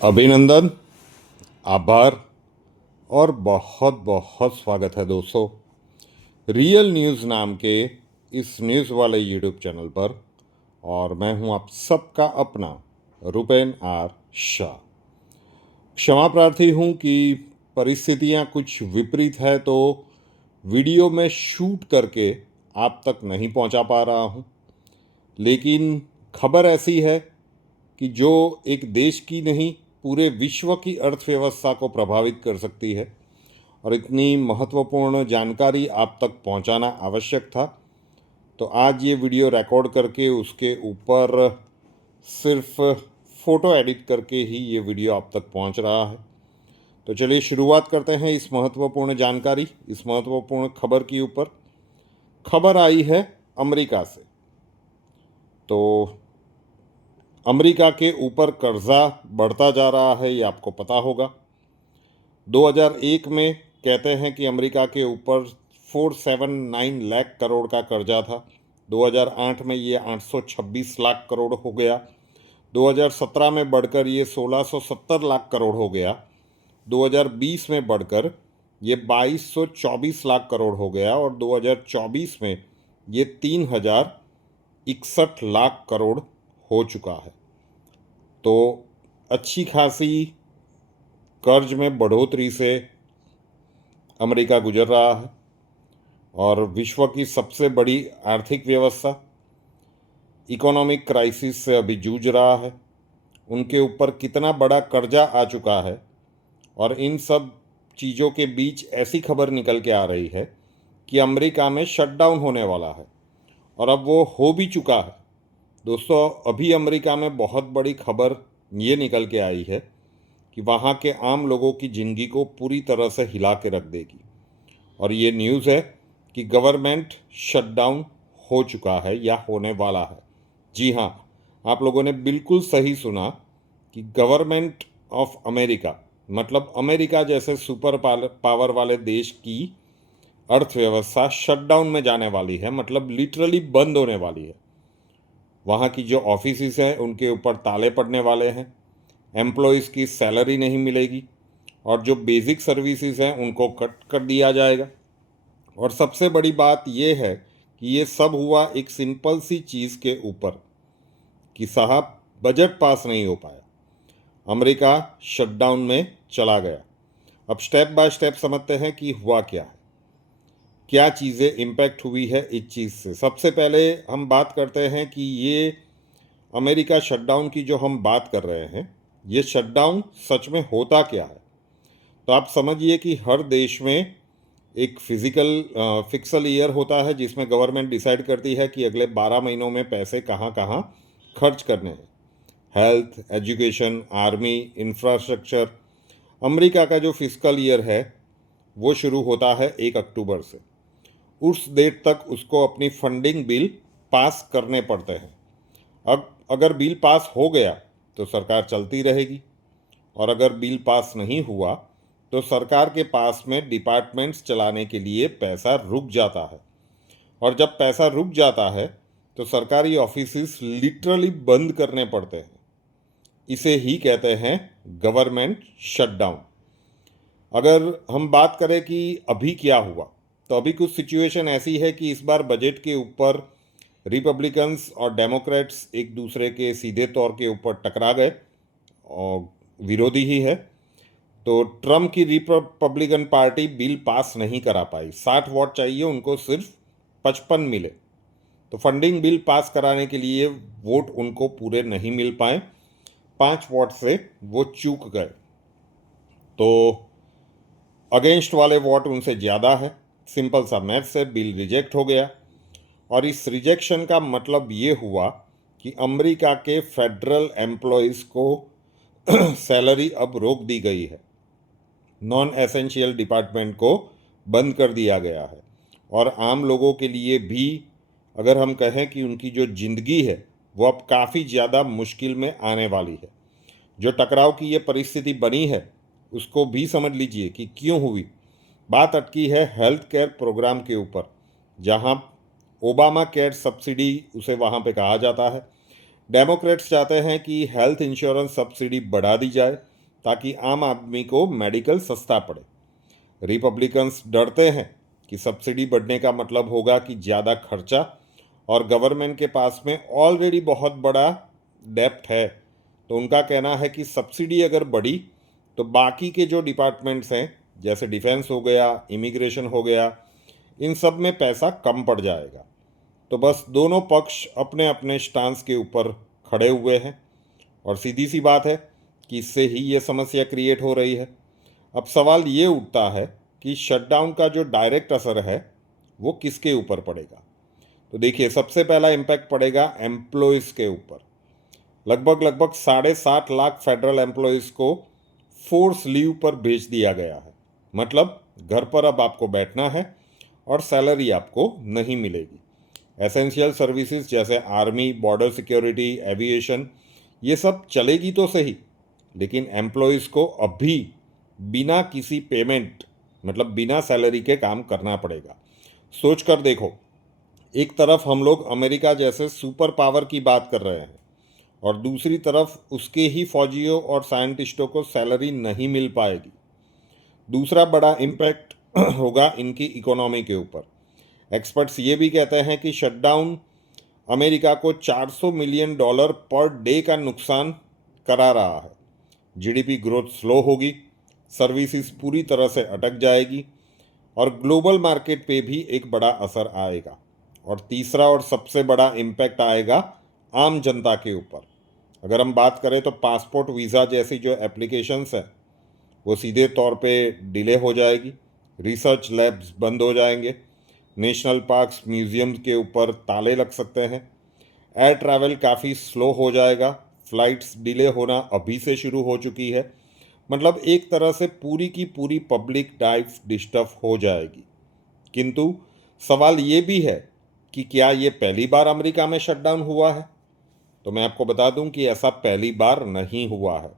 अभिनंदन, आभार और बहुत बहुत स्वागत है दोस्तों रियल न्यूज़ नाम के इस न्यूज़ वाले यूट्यूब चैनल पर। और मैं हूं आप सबका अपना रुपेन आर शाह। क्षमा प्रार्थी हूं कि परिस्थितियां कुछ विपरीत है तो वीडियो में शूट करके आप तक नहीं पहुंचा पा रहा हूं, लेकिन खबर ऐसी है कि जो एक देश की नहीं पूरे विश्व की अर्थव्यवस्था को प्रभावित कर सकती है और इतनी महत्वपूर्ण जानकारी आप तक पहुंचाना आवश्यक था। तो आज ये वीडियो रिकॉर्ड करके उसके ऊपर सिर्फ फ़ोटो एडिट करके ही ये वीडियो आप तक पहुंच रहा है। तो चलिए शुरुआत करते हैं इस महत्वपूर्ण जानकारी, इस महत्वपूर्ण खबर के ऊपर। खबर आई है अमेरिका से। तो अमेरिका के ऊपर कर्जा बढ़ता जा रहा है, ये आपको पता होगा। 2001 में कहते हैं कि अमेरिका के ऊपर 479 लाख करोड़ का कर्जा था। 2008 में ये 826 लाख करोड़ हो गया। 2017 में बढ़कर ये 1670 लाख करोड़ हो गया। 2020 में बढ़कर ये 2224 लाख करोड़ हो गया और 2024 में ये 3061 लाख करोड़ हो चुका है। तो अच्छी खासी कर्ज में बढ़ोतरी से अमेरिका गुजर रहा है और विश्व की सबसे बड़ी आर्थिक व्यवस्था इकोनॉमिक क्राइसिस से अभी जूझ रहा है। उनके ऊपर कितना बड़ा कर्जा आ चुका है और इन सब चीज़ों के बीच ऐसी खबर निकल के आ रही है कि अमेरिका में शटडाउन होने वाला है और अब वो हो भी चुका है। दोस्तों, अभी अमेरिका में बहुत बड़ी खबर ये निकल के आई है कि वहाँ के आम लोगों की ज़िंदगी को पूरी तरह से हिला के रख देगी। और ये न्यूज़ है कि गवर्नमेंट शटडाउन हो चुका है या होने वाला है। जी हाँ, आप लोगों ने बिल्कुल सही सुना कि गवर्नमेंट ऑफ अमेरिका मतलब अमेरिका जैसे सुपर पावर वाले देश की अर्थव्यवस्था शटडाउन में जाने वाली है, मतलब लिटरली बंद होने वाली है। वहाँ की जो ऑफिसेस हैं उनके ऊपर ताले पड़ने वाले हैं, एम्प्लॉयज़ की सैलरी नहीं मिलेगी और जो बेसिक सर्विसेज हैं उनको कट कर दिया जाएगा। और सबसे बड़ी बात यह है कि ये सब हुआ एक सिंपल सी चीज़ के ऊपर कि साहब बजट पास नहीं हो पाया, अमेरिका शटडाउन में चला गया। अब स्टेप बाय स्टेप समझते हैं कि हुआ क्या है, क्या चीज़ें इम्पैक्ट हुई है इस चीज़ से। सबसे पहले हम बात करते हैं कि ये अमेरिका शटडाउन की जो हम बात कर रहे हैं, ये शटडाउन सच में होता क्या है। तो आप समझिए कि हर देश में एक फिक्सल ईयर होता है जिसमें गवर्नमेंट डिसाइड करती है कि अगले 12 महीनों में पैसे कहाँ कहाँ खर्च करने हैं। Health, education, army, infrastructure. America का जो फिस्कल ईयर है वो शुरू होता है 1 अक्टूबर से। उस डेट तक उसको अपनी फंडिंग बिल पास करने पड़ते हैं। अब अगर बिल पास हो गया तो सरकार चलती रहेगी और अगर बिल पास नहीं हुआ तो सरकार के पास में डिपार्टमेंट्स चलाने के लिए पैसा रुक जाता है। और जब पैसा रुक जाता है तो सरकारी ऑफिसेस लिटरली बंद करने पड़ते हैं। इसे ही कहते हैं गवर्नमेंट शटडाउन। अगर हम बात करें कि अभी क्या हुआ, तो अभी कुछ सिचुएशन ऐसी है कि इस बार बजट के ऊपर रिपब्लिकन्स और डेमोक्रेट्स एक दूसरे के सीधे तौर के ऊपर टकरा गए और विरोधी ही है। तो ट्रम्प की रिपब्लिकन पार्टी बिल पास नहीं करा पाई। 60 वोट चाहिए उनको, सिर्फ 55 मिले। तो फंडिंग बिल पास कराने के लिए वोट उनको पूरे नहीं मिल पाए, 5 वोट से वो चूक गए। तो अगेंस्ट वाले वोट उनसे ज़्यादा है। सिंपल सा मैथ से बिल रिजेक्ट हो गया। और इस रिजेक्शन का मतलब ये हुआ कि अमेरिका के फेडरल एम्प्लॉयज़ को सैलरी अब रोक दी गई है। नॉन एसेंशियल डिपार्टमेंट को बंद कर दिया गया है। और आम लोगों के लिए भी अगर हम कहें कि उनकी जो ज़िंदगी है वो अब काफ़ी ज़्यादा मुश्किल में आने वाली है। जो टकराव की ये परिस्थिति बनी है उसको भी समझ लीजिए कि क्यों हुई। बात अटकी है हेल्थ केयर प्रोग्राम के ऊपर, जहां ओबामा केयर सब्सिडी उसे वहां पे कहा जाता है। डेमोक्रेट्स चाहते हैं कि हेल्थ इंश्योरेंस सब्सिडी बढ़ा दी जाए ताकि आम आदमी को मेडिकल सस्ता पड़े। रिपब्लिकन्स डरते हैं कि सब्सिडी बढ़ने का मतलब होगा कि ज़्यादा खर्चा, और गवर्नमेंट के पास में ऑलरेडी बहुत बड़ा डेप्ट है। तो उनका कहना है कि सब्सिडी अगर बढ़ी तो बाकी के जो डिपार्टमेंट्स हैं, जैसे डिफेंस हो गया, इमिग्रेशन हो गया, इन सब में पैसा कम पड़ जाएगा। तो बस दोनों पक्ष अपने अपने स्टांस के ऊपर खड़े हुए हैं, और सीधी सी बात है कि इससे ही ये समस्या क्रिएट हो रही है। अब सवाल ये उठता है कि शटडाउन का जो डायरेक्ट असर है वो किसके ऊपर पड़ेगा। तो देखिए, सबसे पहला इम्पैक्ट पड़ेगा एम्प्लॉयज़ के ऊपर। लगभग 7.5 लाख फेडरल एम्प्लॉयज़ को फोर्स लीव पर भेज दिया गया है। मतलब घर पर अब आपको बैठना है और सैलरी आपको नहीं मिलेगी। एसेंशियल सर्विसेज जैसे आर्मी, बॉर्डर सिक्योरिटी, एविएशन, ये सब चलेगी तो सही, लेकिन एम्प्लॉयज़ को अभी बिना किसी पेमेंट, मतलब बिना सैलरी के काम करना पड़ेगा। सोच कर देखो, एक तरफ हम लोग अमेरिका जैसे सुपर पावर की बात कर रहे हैं और दूसरी तरफ उसके ही फौजियों और साइंटिस्टों को सैलरी नहीं मिल पाएगी। दूसरा बड़ा इम्पैक्ट होगा इनकी इकोनॉमी के ऊपर। एक्सपर्ट्स ये भी कहते हैं कि शटडाउन अमेरिका को $400 मिलियन पर डे का नुकसान करा रहा है। जीडीपी ग्रोथ स्लो होगी, सर्विसेज पूरी तरह से अटक जाएगी और ग्लोबल मार्केट पे भी एक बड़ा असर आएगा। और तीसरा और सबसे बड़ा इम्पैक्ट आएगा आम जनता के ऊपर। अगर हम बात करें तो पासपोर्ट, वीज़ा जैसी जो एप्लीकेशंस हैं वो सीधे तौर पे डिले हो जाएगी, रिसर्च लैब्स बंद हो जाएंगे, नेशनल पार्क्स, म्यूजियम्स के ऊपर ताले लग सकते हैं, एयर ट्रैवल काफ़ी स्लो हो जाएगा, फ़्लाइट्स डिले होना अभी से शुरू हो चुकी है। मतलब एक तरह से पूरी की पूरी पब्लिक लाइफ डिस्टर्ब हो जाएगी। किंतु सवाल ये भी है कि क्या ये पहली बार अमेरिका में शटडाउन हुआ है? तो मैं आपको बता दूं कि ऐसा पहली बार नहीं हुआ है।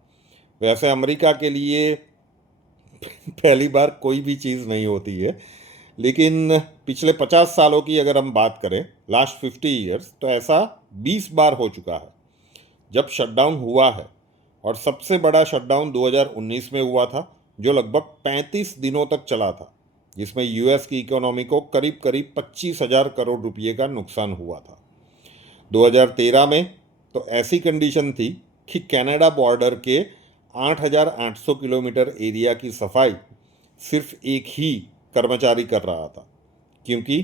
वैसे अमेरिका के लिए पहली बार कोई भी चीज़ नहीं होती है, लेकिन पिछले 50 सालों की अगर हम बात करें, लास्ट 50 ईयर्स, तो ऐसा 20 बार हो चुका है जब शटडाउन हुआ है। और सबसे बड़ा शटडाउन 2019 में हुआ था, जो लगभग 35 दिनों तक चला था, जिसमें यूएस की इकोनॉमी को करीब करीब 25,000 करोड़ रुपये का नुकसान हुआ था। 2013 में तो ऐसी कंडीशन थी कि कनाडा बॉर्डर के 8,800 किलोमीटर एरिया की सफाई सिर्फ एक ही कर्मचारी कर रहा था, क्योंकि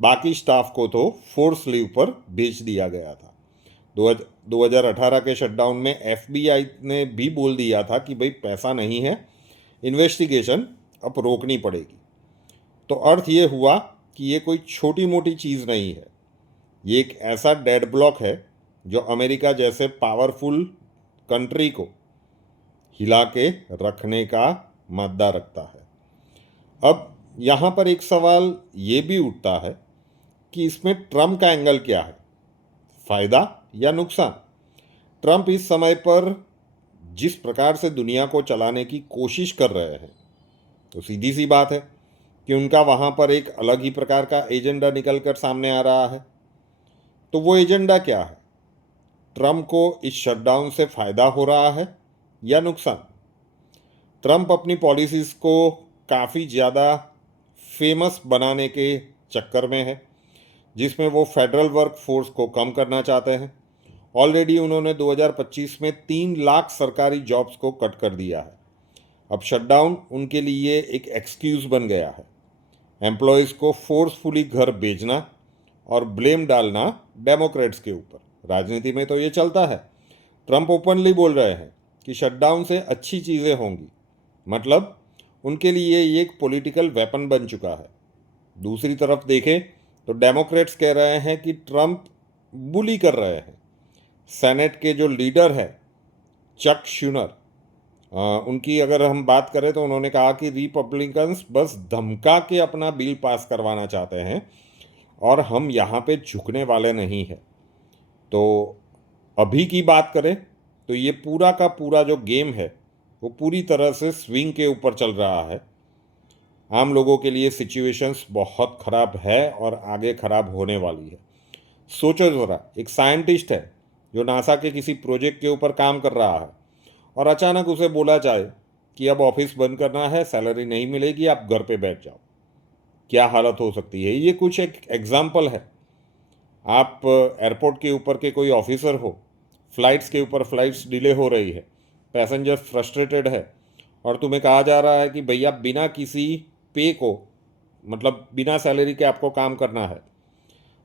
बाकी स्टाफ को तो फोर्स लीव पर भेज दिया गया था। 2018 के शटडाउन में एफबीआई ने भी बोल दिया था कि भाई पैसा नहीं है, इन्वेस्टिगेशन अब रोकनी पड़ेगी। तो अर्थ ये हुआ कि ये कोई छोटी मोटी चीज़ नहीं है, ये एक ऐसा डेड ब्लॉक है जो अमेरिका जैसे पावरफुल कंट्री को हिला के रखने का मादा रखता है। अब यहाँ पर एक सवाल ये भी उठता है कि इसमें ट्रम्प का एंगल क्या है, फ़ायदा या नुकसान? ट्रम्प इस समय पर जिस प्रकार से दुनिया को चलाने की कोशिश कर रहे हैं, तो सीधी सी बात है कि उनका वहाँ पर एक अलग ही प्रकार का एजेंडा निकल कर सामने आ रहा है। तो वो एजेंडा क्या है? ट्रम्प को इस शटडाउन से फ़ायदा हो रहा है या नुकसान? ट्रम्प अपनी पॉलिसीज़ को काफ़ी ज़्यादा फेमस बनाने के चक्कर में है, जिसमें वो फेडरल वर्क फोर्स को कम करना चाहते हैं। ऑलरेडी उन्होंने 2025 में 3 लाख सरकारी जॉब्स को कट कर दिया है। अब शटडाउन उनके लिए एक एक्सक्यूज़ बन गया है, एम्प्लॉयज़ को फोर्सफुली घर भेजना और ब्लेम डालना डेमोक्रेट्स के ऊपर। राजनीति में तो ये चलता है। ट्रम्प ओपनली बोल रहे हैं कि शटडाउन से अच्छी चीज़ें होंगी, मतलब उनके लिए ये एक पॉलिटिकल वेपन बन चुका है। दूसरी तरफ देखें तो डेमोक्रेट्स कह रहे हैं कि ट्रम्प बुली कर रहे हैं। सेनेट के जो लीडर है चक शूनर, उनकी अगर हम बात करें तो उन्होंने कहा कि रिपब्लिकन्स बस धमका के अपना बिल पास करवाना चाहते हैं और हम यहाँ पे झुकने वाले नहीं हैं। तो अभी की बात करें तो ये पूरा का पूरा जो गेम है वो पूरी तरह से स्विंग के ऊपर चल रहा है। आम लोगों के लिए सिचुएशंस बहुत ख़राब है और आगे ख़राब होने वाली है। सोचो ज़रा, एक साइंटिस्ट है जो नासा के किसी प्रोजेक्ट के ऊपर काम कर रहा है और अचानक उसे बोला जाए कि अब ऑफिस बंद करना है, सैलरी नहीं मिलेगी, आप घर पे बैठ जाओ, क्या हालत हो सकती है। ये कुछ एक एग्जाम्पल है। आप एयरपोर्ट के ऊपर के कोई ऑफिसर हो, फ्लाइट्स के ऊपर फ्लाइट्स डिले हो रही है, पैसेंजर फ्रस्ट्रेटेड है और तुम्हें कहा जा रहा है कि भैया बिना किसी पे को, मतलब बिना सैलरी के आपको काम करना है।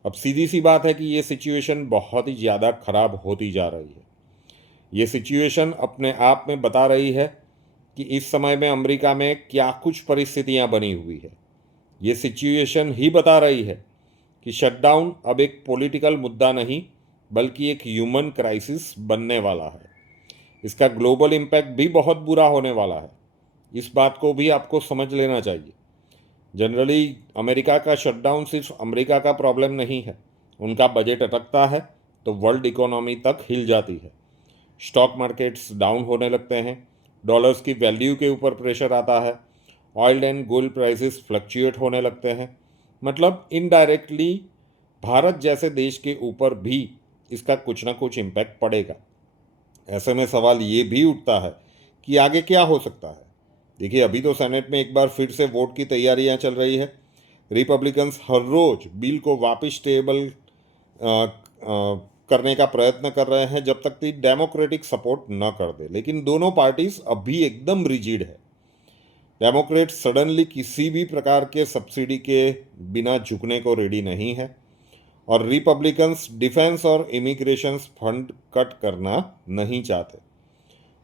अब सीधी सी बात है कि ये सिचुएशन बहुत ही ज़्यादा खराब होती जा रही है। ये सिचुएशन अपने आप में बता रही है कि इस समय में अमेरिका में क्या कुछ परिस्थितियां बनी हुई है। ये सिचुएशन ही बता रही है कि शटडाउन अब एक पॉलिटिकल मुद्दा नहीं बल्कि एक ह्यूमन क्राइसिस बनने वाला है। इसका ग्लोबल इम्पैक्ट भी बहुत बुरा होने वाला है। इस बात को भी आपको समझ लेना चाहिए। जनरली अमेरिका का शटडाउन सिर्फ अमेरिका का प्रॉब्लम नहीं है। उनका बजट अटकता है तो वर्ल्ड इकोनॉमी तक हिल जाती है, स्टॉक मार्केट्स डाउन होने लगते हैं, डॉलर्स की वैल्यू के ऊपर प्रेशर आता है, oil and gold prices fluctuate होने लगते हैं। मतलब इनडायरेक्टली भारत जैसे देश के ऊपर भी इसका कुछ ना कुछ इम्पैक्ट पड़ेगा। ऐसे में सवाल ये भी उठता है कि आगे क्या हो सकता है। देखिए, अभी तो सेनेट में एक बार फिर से वोट की तैयारियां चल रही है। रिपब्लिकन्स हर रोज बिल को वापस टेबल करने का प्रयत्न कर रहे हैं जब तक कि डेमोक्रेटिक सपोर्ट न कर दे, लेकिन दोनों पार्टीज अभी एकदम रिजिड है। डेमोक्रेट सडनली किसी भी प्रकार के सब्सिडी के बिना झुकने को रेडी नहीं है और रिपब्लिकन्स डिफेंस और इमिग्रेशन फंड कट करना नहीं चाहते।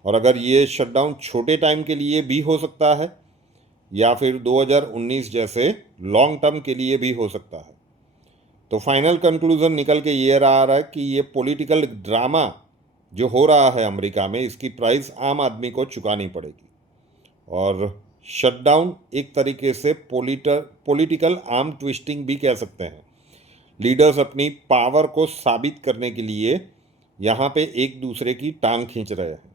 और अगर ये शटडाउन छोटे टाइम के लिए भी हो सकता है या फिर 2019 जैसे लॉन्ग टर्म के लिए भी हो सकता है, तो फाइनल कंक्लूजन निकल के ये रहा है कि ये पॉलिटिकल ड्रामा जो हो रहा है अमेरिका में, इसकी प्राइस आम आदमी को चुकानी पड़ेगी। और शटडाउन एक तरीके से पॉलिटिकल आर्म ट्विस्टिंग भी कह सकते हैं। लीडर्स अपनी पावर को साबित करने के लिए यहाँ पे एक दूसरे की टांग खींच रहे हैं।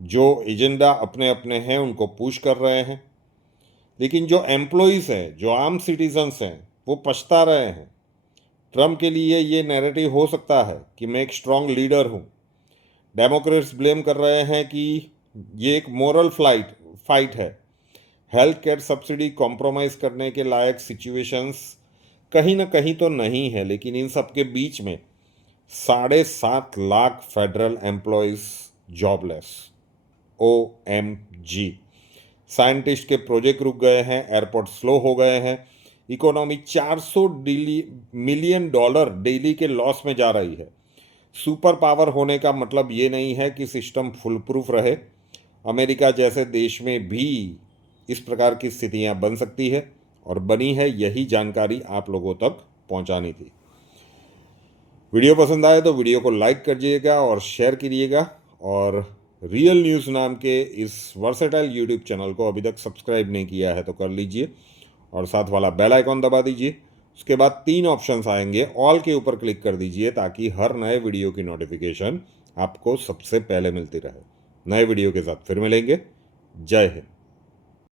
जो एजेंडा अपने अपने हैं उनको पुश कर रहे हैं, लेकिन जो एम्प्लॉइज हैं, जो आम सिटीजन्स हैं, वो पछता रहे हैं। ट्रम्प के लिए ये नैरेटिव हो सकता है कि मैं एक स्ट्रांग लीडर हूँ। डेमोक्रेट्स ब्लेम कर रहे हैं कि ये एक मोरल फाइट है। हेल्थ केयर सब्सिडी कॉम्प्रोमाइज़ करने के लायक सिचुएशंस कहीं ना कहीं तो नहीं है, लेकिन इन सब के बीच में 7.5 lakh federal employees jobless. OMG। Scientist के प्रोजेक्ट रुक गए हैं, एयरपोर्ट स्लो हो गए हैं, इकोनॉमी $400 मिलियन डेली के लॉस में जा रही है। सुपर पावर होने का मतलब ये नहीं है कि सिस्टम फुल प्रूफ रहे। अमेरिका जैसे देश में भी इस प्रकार की स्थितियां बन सकती है और बनी है। यही जानकारी आप लोगों तक पहुंचानी थी। वीडियो पसंद आए तो वीडियो को लाइक करिएगा और शेयर करिएगा, और रियल न्यूज़ नाम के इस वर्सेटाइल यूट्यूब चैनल को अभी तक सब्सक्राइब नहीं किया है तो कर लीजिए और साथ वाला बेल आइकॉन दबा दीजिए। उसके बाद 3 ऑप्शंस आएंगे, ऑल के ऊपर क्लिक कर दीजिए ताकि हर नए वीडियो की नोटिफिकेशन आपको सबसे पहले मिलती रहे। नए वीडियो के साथ फिर मिलेंगे। जय हिंद।